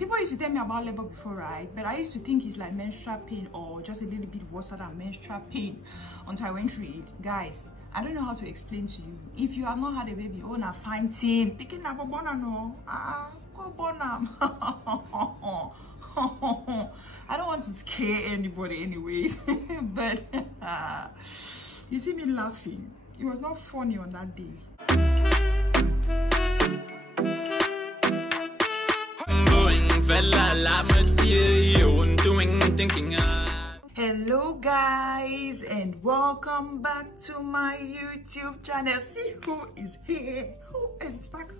People used to tell me about labor before, right? But I used to think it's like menstrual pain or just a little bit worse than menstrual pain until I went through it. Guys, I don't know how to explain to you. If you have not had a baby, oh, na fine thing. Picking up a bonner, no. Go bonner. I don't want to scare anybody anyways. But you see me laughing. It was not funny on that day. Hello guys, and welcome back to my YouTube channel. See who is here, who is back.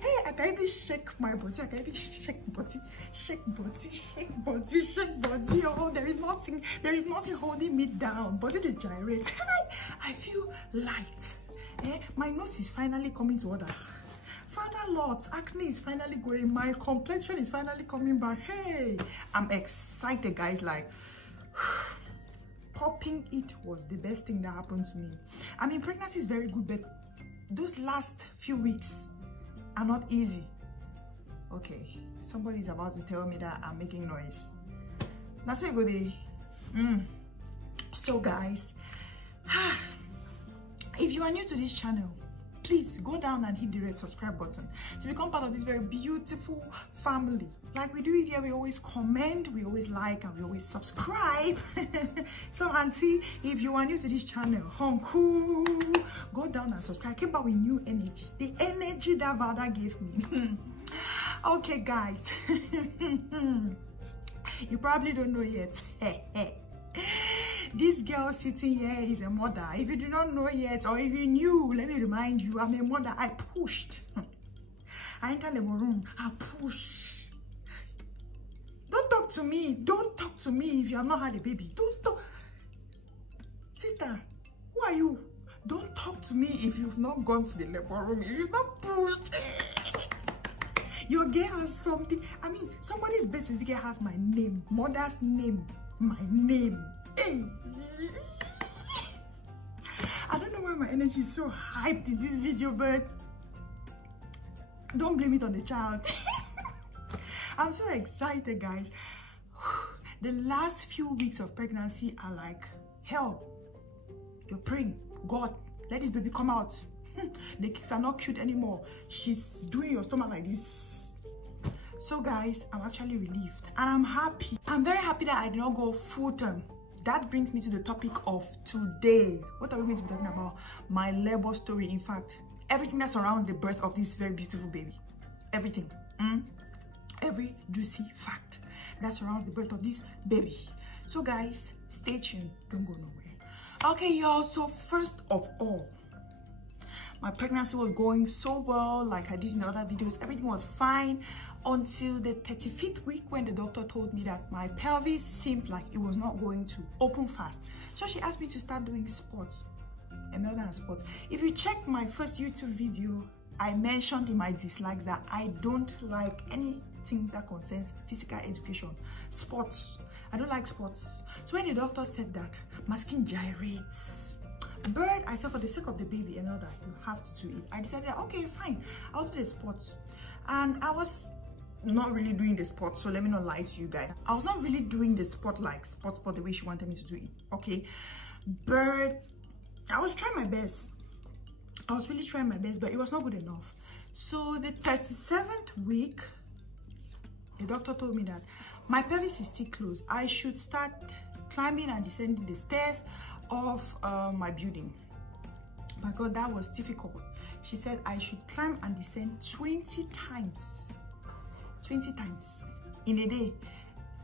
Hey, I can even shake my body. I can even shake body. Oh, there is nothing holding me down. Body they gyrate. I feel light. My nose is finally coming to order. Father Lord, acne is finally going. My complexion is finally coming back. Hey, I'm excited, guys. Like, popping it was the best thing that happened to me. I mean, pregnancy is very good, but those last few weeks are not easy. Okay, somebody is about to tell me that I'm making noise. That's a good day. So, guys, if you are new to this channel, please go down and hit the red subscribe button to become part of this very beautiful family. Like we do it here, we always comment, we always like, and we always subscribe. So auntie, if you are new to this channel, go down and subscribe. Keep up with new energy, the energy that Vada gave me. Okay guys, you probably don't know yet. This girl sitting here is a mother. If you do not know yet, or if you knew, let me remind you, I'm a mother. I pushed. I entered the room. I push. Don't talk to me. Don't talk to me if you have not had a baby. Don't talk. Sister, who are you? Don't talk to me if you've not gone to the labor room. If you've not pushed. Your girl has something. I mean, somebody's birth certificate has my name. Mother's name. My name. Hey. I don't know why my energy is so hyped in this video, but don't blame it on the child. I'm so excited, guys. The last few weeks of pregnancy are like hell. You're praying, God, let this baby come out. The kids are not cute anymore. She's doing your stomach like this. So guys, I'm actually relieved and I'm happy. I'm very happy that I did not go full term. That brings me to the topic of today. What are we going to be talking about? My labor story. In fact, everything that surrounds the birth of this very beautiful baby. Everything. Every juicy fact that surrounds the birth of this baby. So guys, stay tuned. Don't go nowhere. Okay, y'all. So first of all, my pregnancy was going so well, like I did in the other videos. Everything was fine until the 35th week when the doctor told me that my pelvis seemed like it was not going to open fast. So she asked me to start doing sports, Emelda sports. If you check my first YouTube video, I mentioned in my dislikes that I don't like anything that concerns physical education, sports. I don't like sports. So when the doctor said that, my skin gyrates. But I said, for the sake of the baby and all that, you have to do it. I decided, okay, fine, I'll do the sports. And I was not really doing the sport, so let me not lie to you guys. I was not really doing the sport like sport the way she wanted me to do it, okay? But I was trying my best. I was really trying my best, but it was not good enough. So the 37th week, the doctor told me that my pelvis is still closed. I should start climbing and descending the stairs of my building. My God, that was difficult. She said I should climb and descend 20 times. 20 times in a day.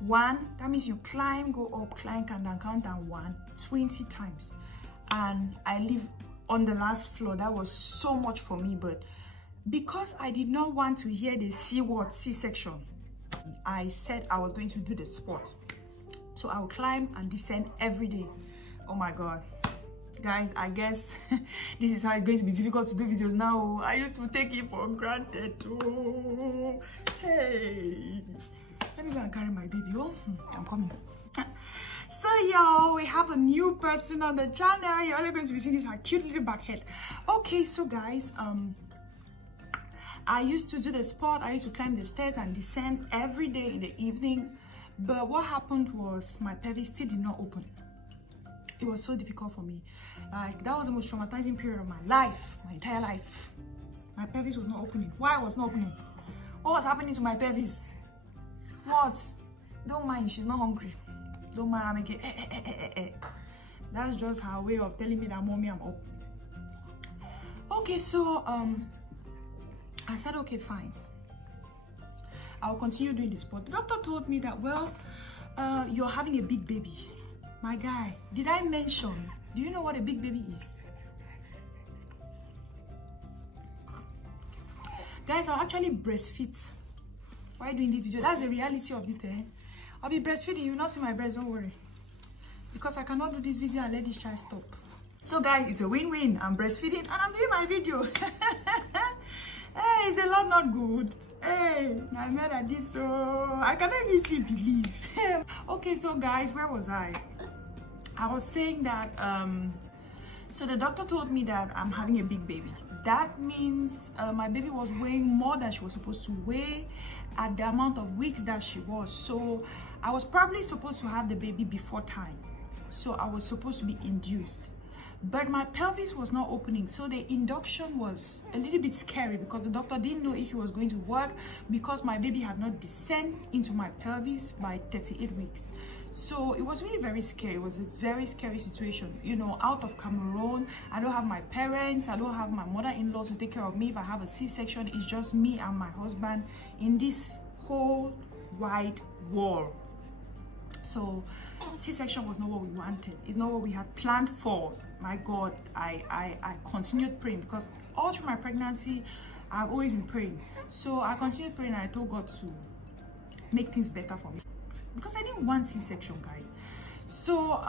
One, that means you climb, go up, climb, count down 1, 20 times. And I live on the last floor. That was so much for me, but because I did not want to hear the C word, C-section, I said I was going to do the sport. So I will climb and descend every day. Oh my God. Guys, I guess this is how it's going to be difficult to do videos now. I used to take it for granted. Oh, hey, let me go and carry my baby. Oh, I'm coming. So y'all, we have a new person on the channel. You're only going to be seeing this her cute little back head. Okay, so guys, I used to do the sport. I used to climb the stairs and descend every day in the evening. But what happened was my pelvis still did not open. It was so difficult for me. Like, that was the most traumatizing period of my life, my entire life. My pelvis was not opening. Why was not opening? What was happening to my pelvis? What? Don't mind, she's not hungry. Don't mind, I'm making That's just her way of telling me that, mommy, I'm up. Okay, so I said, okay, fine. I'll continue doing this. But the doctor told me that, well, you're having a big baby. My guy, did I mention? Do you know what a big baby is? Guys, I'll actually breastfeed. Why doing this video? That's the reality of it, eh? I'll be breastfeeding. You will not see my breast, don't worry. Because I cannot do this video and let this child stop. So guys, it's a win-win. I'm breastfeeding and I'm doing my video. Hey, is the Lord not good? Hey, I made at this, so I cannot even still believe. Okay, so guys, where was I? I was saying that so the doctor told me that I'm having a big baby. That means my baby was weighing more than she was supposed to weigh at the amount of weeks that she was. So I was probably supposed to have the baby before time. So I was supposed to be induced. But my pelvis was not opening, so the induction was a little bit scary because the doctor didn't know if it was going to work because my baby had not descended into my pelvis by 38 weeks. So it was really very scary. It was a very scary situation. You know, out of Cameroon, I don't have my parents, I don't have my mother-in-law to take care of me. If I have a C-section, it's just me and my husband in this whole wide world. So C-section was not what we wanted. It's not what we had planned for. My God, I continued praying because all through my pregnancy, I've always been praying. So I continued praying and I told God to make things better for me. Because I didn't want C-section, guys. So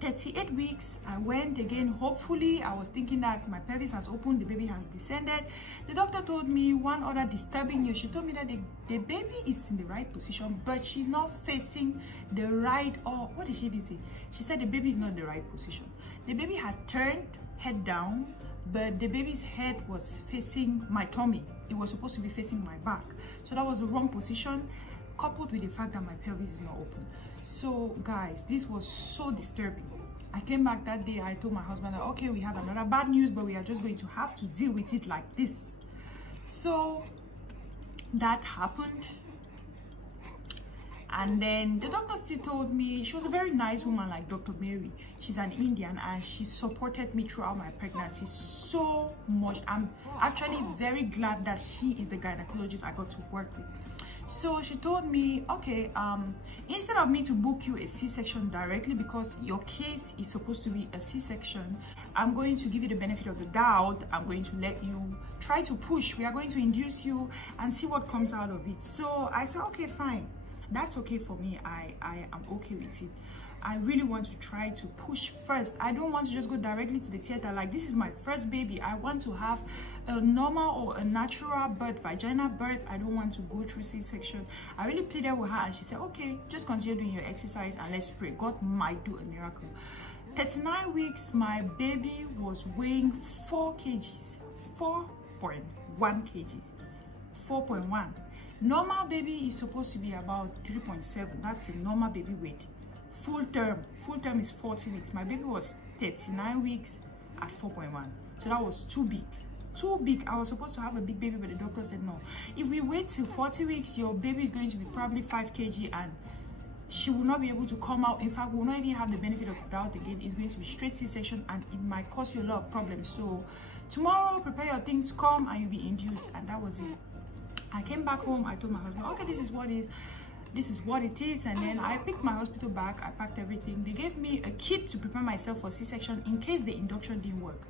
38 weeks, I went again. Hopefully, I was thinking that my pelvis has opened, the baby has descended. The doctor told me one other disturbing news. She told me that the baby is in the right position, but she's not facing the right, or what did she say? She said the baby is not in the right position. The baby had turned head down, but the baby's head was facing my tummy. It was supposed to be facing my back. So that was the wrong position, coupled with the fact that my pelvis is not open. So guys, this was so disturbing. I came back that day, I told my husband that, okay, we have another bad news, but we are just going to have to deal with it like this. So that happened. And then the doctor still told me, she was a very nice woman like Dr. Mary. She's an Indian and she supported me throughout my pregnancy so much. I'm actually very glad that she is the gynecologist I got to work with. So she told me, okay, instead of me to book you a C-section directly because your case is supposed to be a C-section, I'm going to give you the benefit of the doubt. I'm going to let you try to push. We are going to induce you and see what comes out of it. So I said, okay, fine. That's okay for me. I am okay with it. I really want to try to push first. I don't want to just go directly to the theater. Like, this is my first baby. I want to have a normal or a natural birth, vaginal birth. I don't want to go through C-section. I really pleaded with her and she said, okay, just continue doing your exercise and let's pray. God might do a miracle. 39 weeks, my baby was weighing 4 kgs. 4.1 kgs. 4.1. Normal baby is supposed to be about 3.7. That's a normal baby weight. Full term is 40 weeks. My baby was 39 weeks at 4.1. So that was too big. I was supposed to have a big baby, but the doctor said no. If we wait till 40 weeks, your baby is going to be probably 5 kg and she will not be able to come out. In fact, we will not even have the benefit of the doubt again. It's going to be straight C-section and it might cause you a lot of problems. So tomorrow, prepare your things, come and you'll be induced. And that was it. I came back home. I told my husband, okay, this is what it is. And then I picked my hospital bag. I packed everything. They gave me a kit to prepare myself for C-section in case the induction didn't work.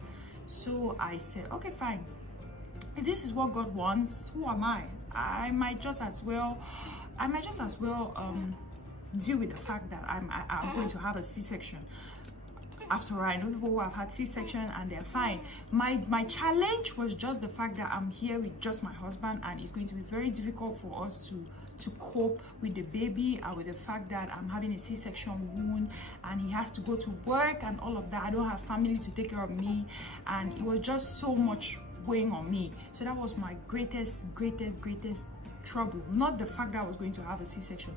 So I said, okay, fine. If this is what God wants, who am I? I might just as well deal with the fact that I'm going to have a C-section. After all, I know people who have had C-section and they're fine. My challenge was just the fact that I'm here with just my husband and it's going to be very difficult for us to cope with the baby and with the fact that I'm having a C-section wound and he has to go to work and all of that. I don't have family to take care of me and it was just so much weighing on me. So that was my greatest trouble, not the fact that I was going to have a C-section.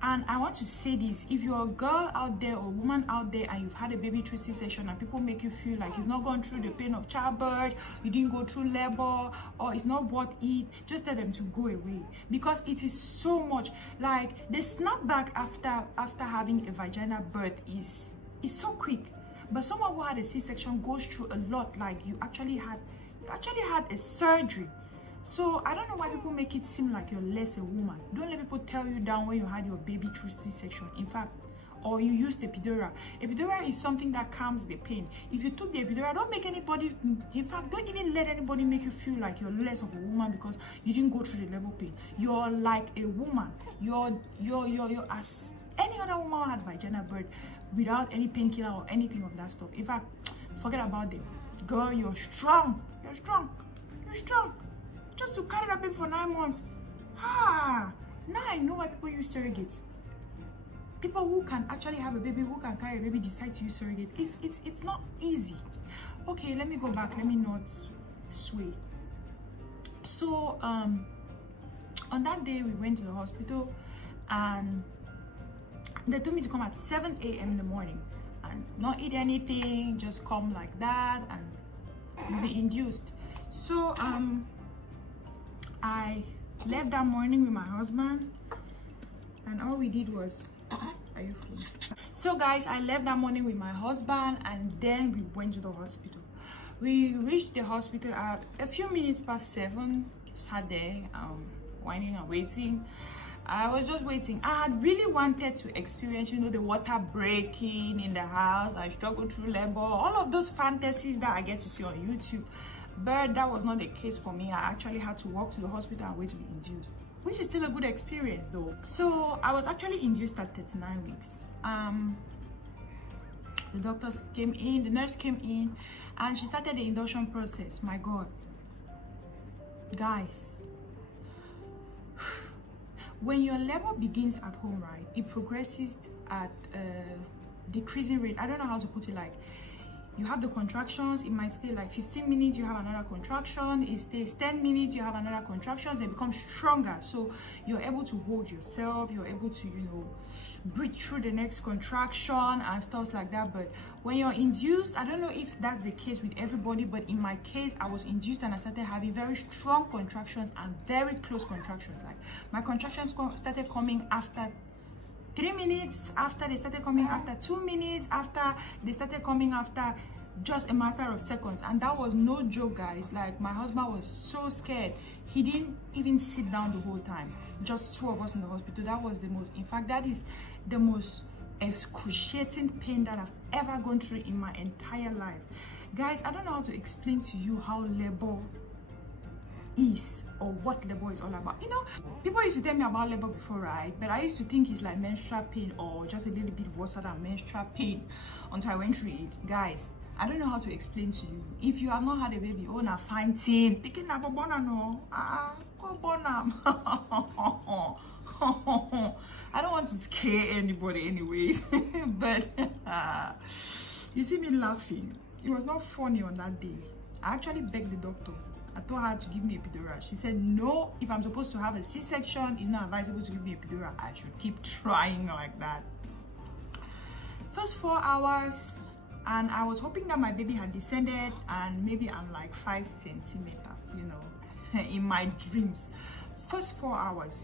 And I want to say this: if you're a girl out there or a woman out there and you've had a baby through C-section and people make you feel like you've not gone through the pain of childbirth, you didn't go through labor, or it's not worth it, just tell them to go away, because it is so much. Like, the snapback after having a vaginal birth is so quick, but someone who had a C-section goes through a lot. Like, you actually had a surgery. So I don't know why people make it seem like you're less a woman. Don't let people tell you down when you had your baby through C-section. In fact, or you used epidural. Epidural is something that calms the pain. If you took the epidural, don't make anybody, in fact, don't even let anybody make you feel like you're less of a woman because you didn't go through the labor pain. You're like a woman. You're as any other woman who had vaginal birth without any painkiller or anything of that stuff. In fact, forget about them. Girl, you're strong. You're strong. You're strong. Just to carry that baby for 9 months. Now I know why people use surrogates. People who can actually have a baby, who can carry a baby, decide to use surrogates. It's not easy. Okay, let me go back. Let me not sway. So on that day we went to the hospital and they told me to come at 7 a.m. in the morning and not eat anything, just come like that and be induced. So I left that morning with my husband and all we did was, are you full? So guys, I left that morning with my husband and then we went to the hospital. We reached the hospital at a few minutes past 7, sat there whining and waiting. I was just waiting. I had really wanted to experience, you know, the water breaking in the house. I struggled through labor, all of those fantasies that I get to see on YouTube. But that was not the case for me. I actually had to walk to the hospital and wait to be induced, which is still a good experience though. So I was actually induced at 39 weeks. The doctors came in, the nurse came in, and she started the induction process. My God, guys, when your labor begins at home, right, it progresses at a decreasing rate. I don't know how to put it. Like, you have the contractions, it might stay like 15 minutes, you have another contraction, it stays 10 minutes, you have another contraction, they become stronger. So you're able to hold yourself, you're able to, you know, breathe through the next contraction and stuff like that. But when you're induced, I don't know if that's the case with everybody, but in my case, I was induced and I started having very strong contractions and very close contractions. Like, my contractions started coming after 3 minutes, after they started coming after 2 minutes, after they started coming after just a matter of seconds. And that was no joke, guys. Like, my husband was so scared. He didn't even sit down the whole time. Just 2 of us in the hospital. That was the most, in fact, that is the most excruciating pain that I've ever gone through in my entire life. Guys, I don't know how to explain to you how labor is or what labor is all about. You know, people used to tell me about labor before, right? But I used to think it's like menstrual pain or just a little bit worse than menstrual pain until I went through it. Guys, I don't know how to explain to you. If you have not had a baby, oh, na fine thing. Picking up a bona no. Go bona. I don't want to scare anybody anyways. But you see me laughing. It was not funny on that day. I actually begged the doctor. I told her to give me epidural. She said, no, if I'm supposed to have a C-section, it's not advisable to give me epidural. I should keep trying like that. First 4 hours, and I was hoping that my baby had descended and maybe I'm like 5 centimeters, you know, in my dreams. First 4 hours,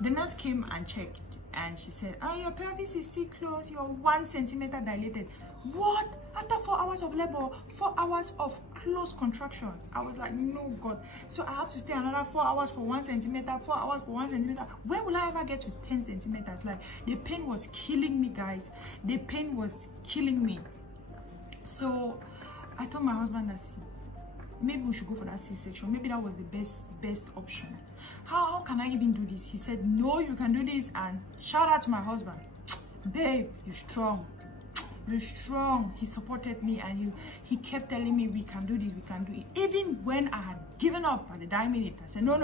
the nurse came and checked and she said, oh, your pelvis is still closed, you're 1 centimeter dilated. What? After 4 hours of labor, 4 hours of close contractions. I was like, no God. So I have to stay another 4 hours for 1 centimeter, 4 hours for 1 centimeter. When will I ever get to 10 centimeters? Like, the pain was killing me, guys. The pain was killing me. So I told my husband that, maybe we should go for that C-section. Maybe that was the best option. How can I even do this? He said, no, you can do this. And shout out to my husband. Babe, you're strong. You're strong. He supported me and he kept telling me we can do this, we can do it. Even when I had given up at the dying minute, I said, no,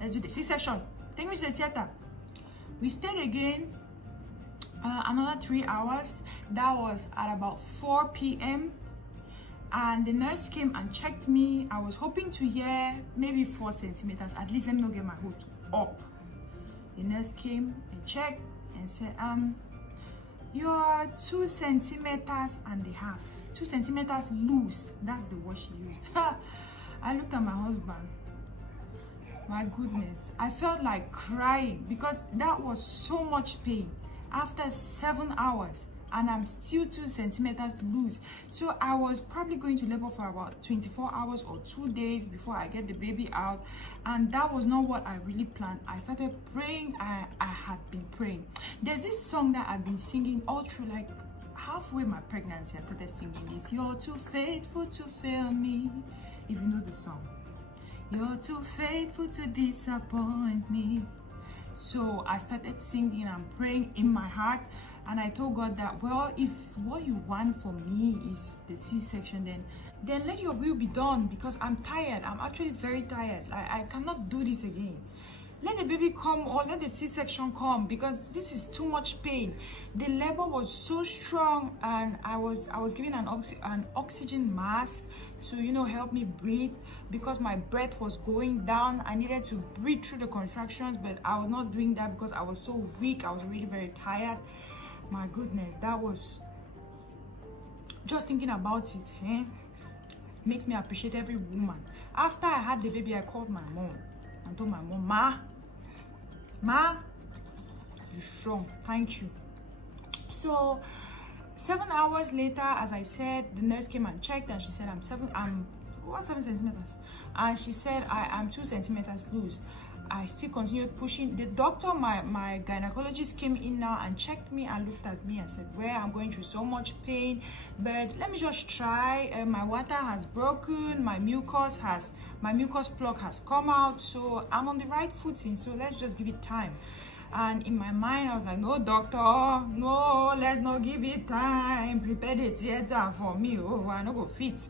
let's do the C-section. Take me to the theater. We stayed again another 3 hours. That was at about 4 p.m. And the nurse came and checked me. I was hoping to hear maybe 4 centimeters. At least let me not get my hopes up. The nurse came and checked and said, you're 2 centimeters and a half. 2 centimeters loose. That's the word she used. I looked at my husband. My goodness, I felt like crying because that was so much pain after 7 hours, and I'm still 2 centimeters loose. So I was probably going to labor for about 24 hours or 2 days before I get the baby out, and that was not what I really planned. I started praying. I had been praying. There's this song that I've been singing all through, like halfway my pregnancy. I started singing this. You're too faithful to fail me. If you know the song. You're too faithful to disappoint me. So I started singing and praying in my heart, and I told God that, well, if what you want for me is the C-section, then let your will be done, because I'm tired. I'm actually very tired. I cannot do this again. Let the baby come, or let the C-section come, because this is too much pain. The labor was so strong, and I was given an oxygen mask to, you know, help me breathe, because my breath was going down. I needed to breathe through the contractions, but I was not doing that because I was so weak. I was really very tired. My goodness, that was, just thinking about it, makes me appreciate every woman. After I had the baby, I called my mom and told my mom, Ma, you're strong, thank you. So 7 hours later, as I said, the nurse came and checked, and she said I'm 7 centimeters, and she said I'm 2 centimeters loose. I still continued pushing. The doctor, my gynecologist, came in now and checked me and looked at me and said, well, I'm going through so much pain, but let me just try. My water has broken, my mucus plug has come out, so I'm on the right footing, so let's just give it time. And in my mind, I was like, no, doctor, no, let's not give it time. Prepare the theater for me. Oh, I not go fit.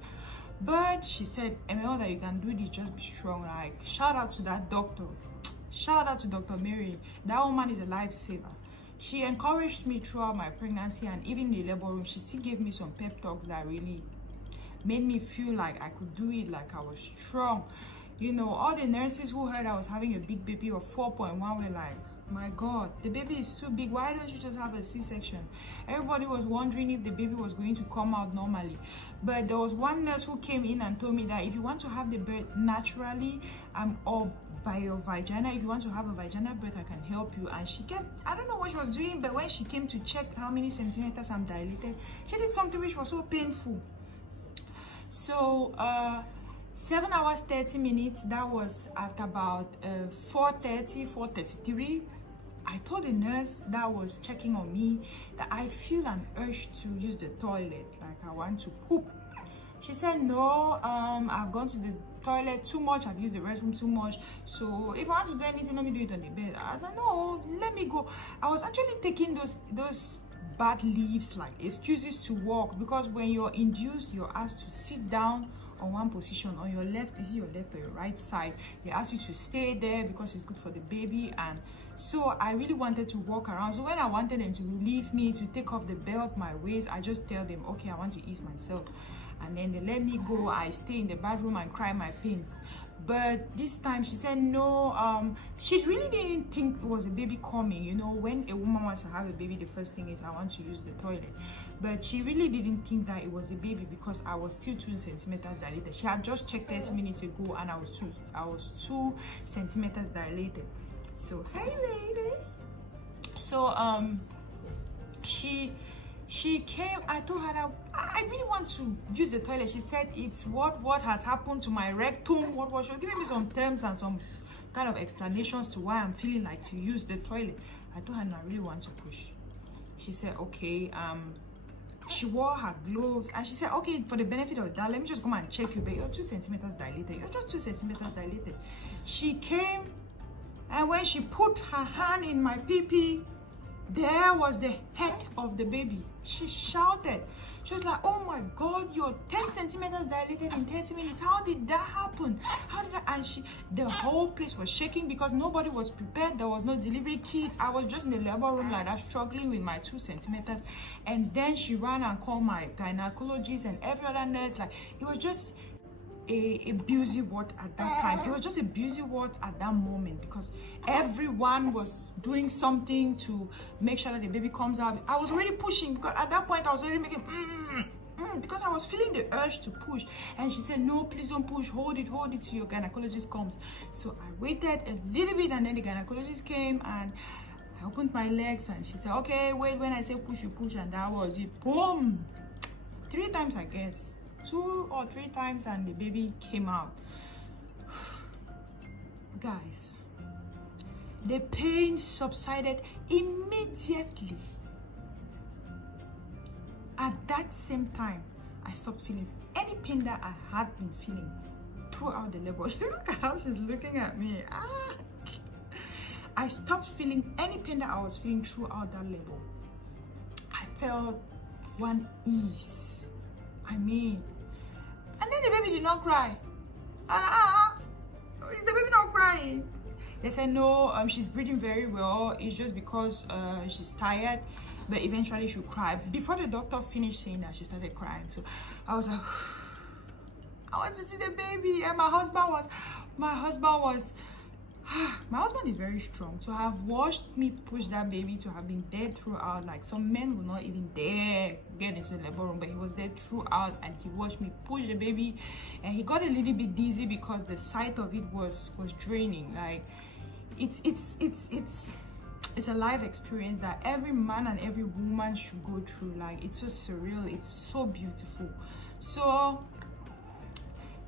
But she said, Emma, that you can do this, just be strong. Like, shout out to that doctor. Shout out to Dr. Mary. That woman is a lifesaver. She encouraged me throughout my pregnancy, and even in the labor room, she still gave me some pep talks that really made me feel like I could do it, like I was strong. You know, all the nurses who heard I was having a big baby of 4.1 were like, my God, the baby is too big. Why don't you just have a C-section? Everybody was wondering if the baby was going to come out normally. But there was one nurse who came in and told me that if you want to have the birth naturally, or by your vagina, if you want to have a vaginal birth, I can help you. And she kept, I don't know what she was doing, but when she came to check how many centimeters I'm dilated, she did something which was so painful. So 7 hours 30 minutes, that was at about 4:33. I told the nurse that was checking on me that I feel an urge to use the toilet, like I want to poop. She said, no, I've gone to the toilet too much, I've used the restroom too much, so if I want to do anything, let me do it on the bed. I was like, no, let me go. I was actually taking those bad leaves, like excuses to walk, because when you're induced, you're asked to sit down on one position on your left. Is it your left or your right side? They ask you to stay there because it's good for the baby. And so I really wanted to walk around. So when I wanted them to relieve me, to take off the belt, my waist, I just tell them, okay, I want to ease myself, and then they let me go. I stay in the bathroom and cry my pains. But this time she said no, she really didn't think it was a baby coming. You know, when a woman wants to have a baby, the first thing is I want to use the toilet. But she really didn't think that it was a baby because I was still 2 centimeters dilated. She had just checked 30 minutes ago, and I was 2 centimeters dilated. So hey lady. So she came. I told her that I really want to use the toilet. She said it's what has happened to my rectum. She was giving me some terms and some kind of explanations to why I'm feeling like to use the toilet. I told her no, I really want to push. She said okay. She wore her gloves and she said, okay, for the benefit of that, let me just come and check you, but you're 2 centimeters dilated. You're just 2 centimeters dilated. She came, and when she put her hand in my pee-pee, there was the head of the baby. She shouted. She was like, oh my God, you're 10 centimeters dilated in 30 minutes. How did that happen? How did that? And the whole place was shaking because nobody was prepared. There was no delivery kit. I was just in the labor room like that, struggling with my 2 centimeters. And then she ran and called my gynecologist and every other nurse. Like, it was just a busy ward at that time. It was just a busy ward at that moment because everyone was doing something to make sure that the baby comes out. I was already pushing because at that point I was already making because I was feeling the urge to push. And she said, no, please don't push, hold it till your gynecologist comes. So I waited a little bit and then the gynecologist came and I opened my legs and she said, okay, wait, when I say push, you push. And that was it. Boom! 3 times, I guess. 2 or 3 times and the baby came out. Guys, the pain subsided immediately. At that same time, I stopped feeling any pain that I had been feeling throughout the labor. Look at how she's looking at me. I stopped feeling any pain that I was feeling throughout that labor. I felt one ease. I mean, and then the baby did not cry. Is the baby not crying? They said no, she's breathing very well. It's just because she's tired, but eventually she'll cry. Before the doctor finished saying that, she started crying. So I was like, I want to see the baby. And my husband is very strong, so I have watched me push that baby to have been dead throughout. Like, some men will not even dare get into the labor room, but he was there throughout and he watched me push the baby, and he got a little bit dizzy because the sight of it was draining. Like, it's a life experience that every man and every woman should go through. Like, it's so surreal, it's so beautiful. So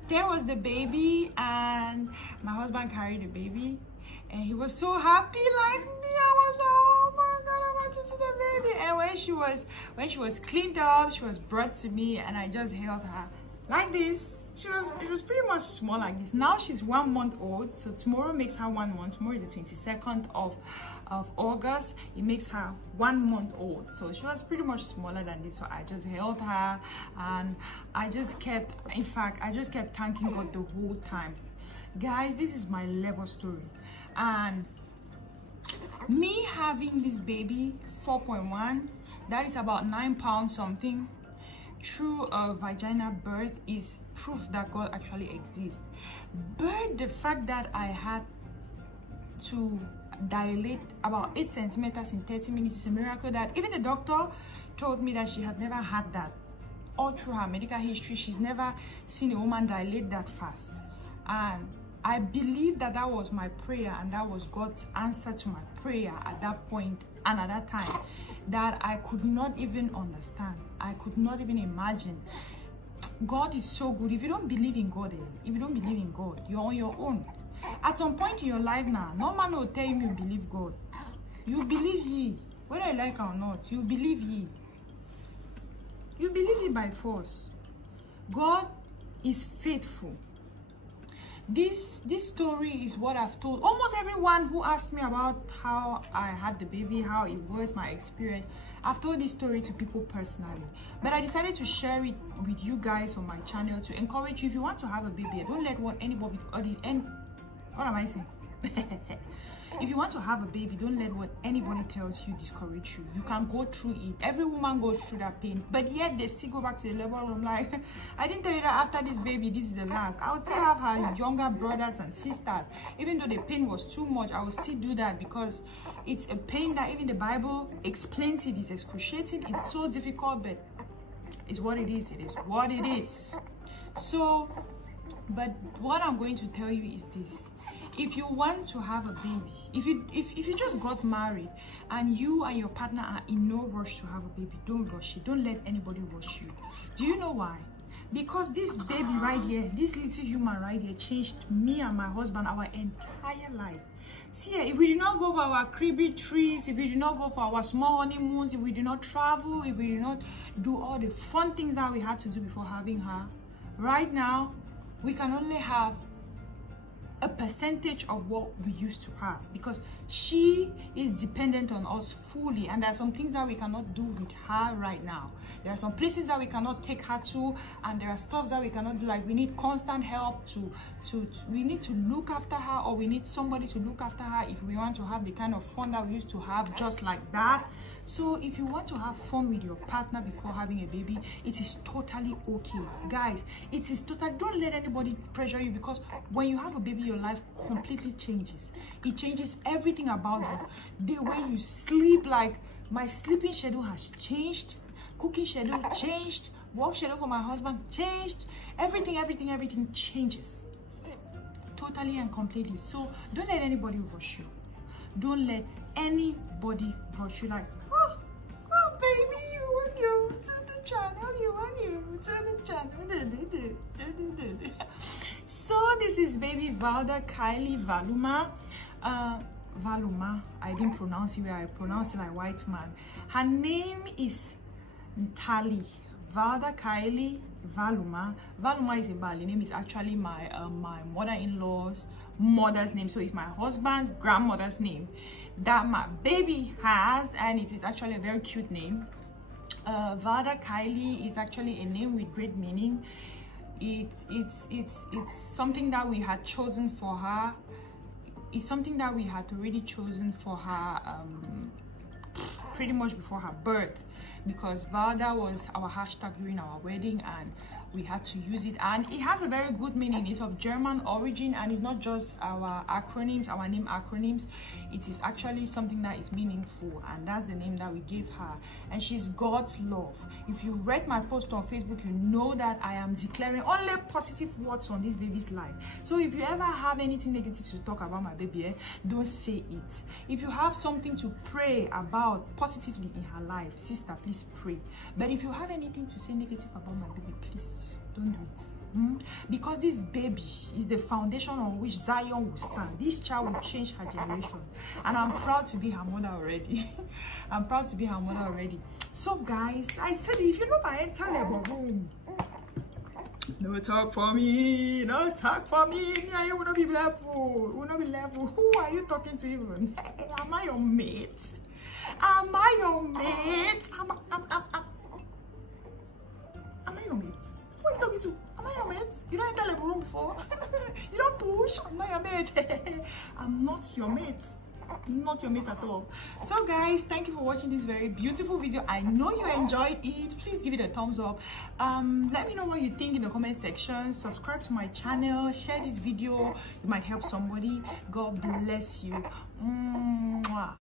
there was the baby, and my husband carried the baby, and he was so happy like me. I was like, oh my God, I want to see the baby. And when she was cleaned up, she was brought to me, and I just held her like this. It was pretty much small like this. Now she's 1 month old, so tomorrow makes her 1 month. Tomorrow is the 22nd of August. It makes her 1 month old. So she was pretty much smaller than this. So I just held her and I just kept thanking God the whole time. Guys, this is my labor story. And me having this baby, 4.1, that is about 9 pounds something, through a vaginal birth is proof that God actually exists. But the fact that I had to dilate about 8 centimeters in 30 minutes is a miracle that even the doctor told me that she has never had that. All through her medical history, she's never seen a woman dilate that fast. And I believe that that was my prayer, and that was God's answer to my prayer at that point and at that time that I could not even understand. I could not even imagine. God is so good. If you don't believe in God, you're on your own. At some point in your life now, no man will tell you believe God. You believe ye, whether you like or not. You believe ye. You believe it by force. God is faithful. This story is what I've told almost everyone who asked me about how I had the baby, how it was, my experience. I've told this story to people personally, but I decided to share it with you guys on my channel to encourage you. If you want to have a baby, don't let what anybody, what am I saying? If you want to have a baby, don't let what anybody tells you discourage you. You can go through it. Every woman goes through that pain, but yet they still go back to the labor room like, I didn't tell you that after this baby, this is the last. I would still have her younger brothers and sisters. Even though the pain was too much, I would still do that because it's a pain that even the Bible explains it is excruciating. It's so difficult, but it's what it is. It is what it is. So, but what I'm going to tell you is this. If you want to have a baby, if you just got married and you and your partner are in no rush to have a baby, don't rush it. Don't let anybody rush you. Do you know why? Because this baby right here, this little human right here, changed me and my husband, our entire life. See, if we did not go for our cribby trips, if we did not go for our small honeymoons, if we did not travel, if we did not do all the fun things that we had to do before having her, right now, we can only have a percentage of what we used to have, because she is dependent on us fully, and there are some things that we cannot do with her right now. There are some places that we cannot take her to, and there are stuff that we cannot do. Like, we need constant help we need to look after her, or we need somebody to look after her if we want to have the kind of fun that we used to have, just like that. So if you want to have fun with your partner before having a baby, it is totally okay, guys. It is totally, don't let anybody pressure you, because when you have a baby, your life completely changes. It changes everything about you. The way you sleep, like my sleeping schedule has changed, cooking schedule changed, work schedule for my husband changed, everything changes totally and completely. So don't let anybody rush you. Don't let anybody rush you, like, oh baby, you want you to the channel, you want you to the channel. So this is baby Valda Kylie Valuma. Valuma, I didn't pronounce it where I pronounced it like white man. Her name is Ntali Valda Kylie Valuma. Valuma is a Bali name. It's actually my my mother-in-law's mother's name, so it's my husband's grandmother's name that my baby has, and it is actually a very cute name. Valda Kylie is actually a name with great meaning. It's something that we had chosen for her. It's something that we had already chosen for her pretty much before her birth, because Valda was our hashtag during our wedding, and we had to use it, and it has a very good meaning. It's of German origin, and it's not just our acronyms, our name acronyms. It is actually something that is meaningful, and that's the name that we gave her. And she's God's love. If you read my post on Facebook, you know that I am declaring only positive words on this baby's life. So if you ever have anything negative to talk about my baby, don't say it. If you have something to pray about positively in her life, sister, please pray. But if you have anything to say negative about my baby, please don't do it. Because this baby is the foundation on which Zion will stand. This child will change her generation, and I'm proud to be her mother already. I'm proud to be her mother already. So guys, I said, if you know my entire labor room, no talk for me, no talk for me. Yeah, you will not be level, will not be level. Who are you talking to even? Hey, am I your mate? Am I your mate? Am I your mate? Who are you talking to? Am I your mate? You don't enter the room before? You don't push? Am I your mate? I'm not your mate. Not your mate at all. So guys, thank you for watching this very beautiful video. I know you enjoyed it. Please give it a thumbs up. Let me know what you think in the comment section. Subscribe to my channel, share this video. It might help somebody. God bless you. Mwah.